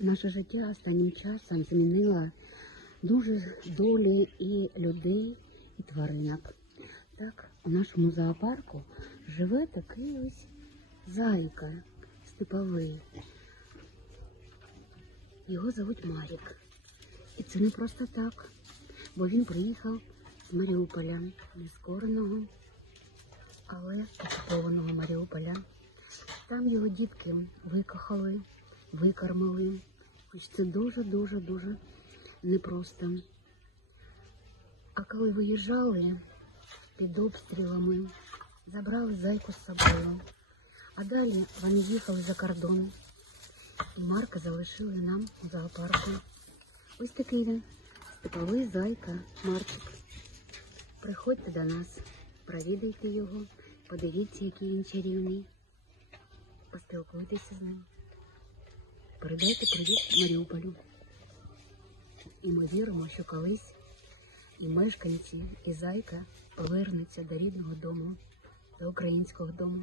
Наше життя останнім часом змінило дуже долі і людей, і тваринок. Так, у нашому зоопарку живе такий ось зайка степовий. Його зовуть Марік. І це не просто так, бо він приїхав з Маріуполя, нескореного, але окупованого Маріуполя. Там його дітки викохали, викормили. Хоч це дуже-дуже дуже непросто. А коли виїжджали під обстрілами, забрали зайку з собою. А далі вони їхали за кордон. І Марка залишили нам у зоопарку. Ось такий він. Степовий зайка, Марчик. Приходьте до нас, провідайте його, подивіться, який він чарівний. Поспілкуйтеся з ним. Передайте привіт Маріуполю. І ми віримо, що колись і мешканці, і зайка повернуться до рідного дому, до українського дому.